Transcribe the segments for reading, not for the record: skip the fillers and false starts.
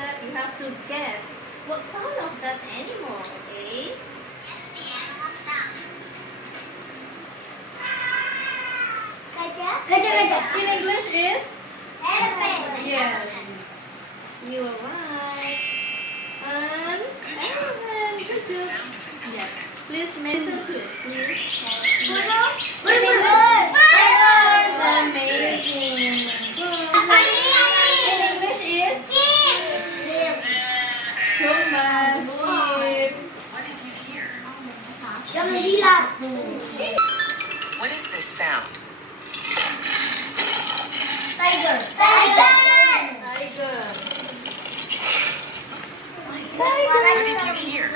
that you have to guess what sound of that animal, okay? Guess the animal sound. In English is? Elephant. Yes. You are right. And Good job. elephant. It is the sound of an Yes. elephant. Please listen to it. Please. Amazing. In English is? Human. Sheep. What did you hear? Sheep. What is this sound? Tiger. What did you hear?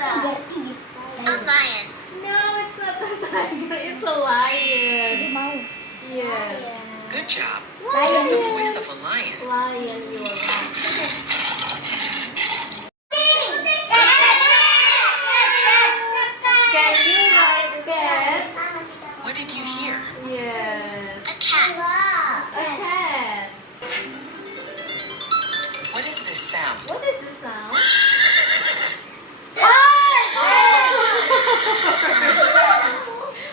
A lion. No, it's not a tiger. It's a lion. Yes. Good job. It is the voice of a lion. Lion, you are right. Can you write cat? What did you hear? Yes. A cat. A cat. What is this sound? What is the sound?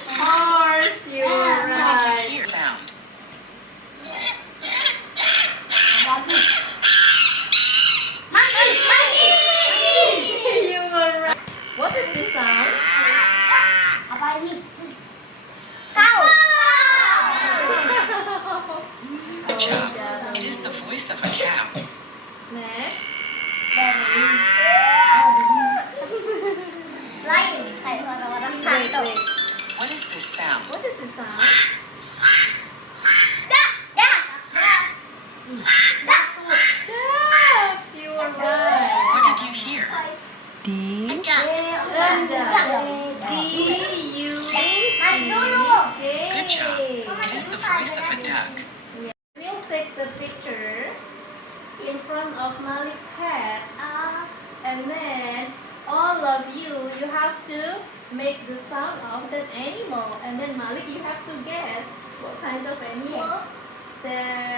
Horse, you are What did you right. hear? Sound. You were right. What is the sound? Good job. It is the voice of a cow. Next. Wait. What is this sound? What is the sound? Duck. You were right. What did you hear? A duck. Good job. It is the voice of a duck. We'll take the picture in front of Malik's head, and then all of you have to make the sound of that animal, and then Malik, you have to guess what kind of animal that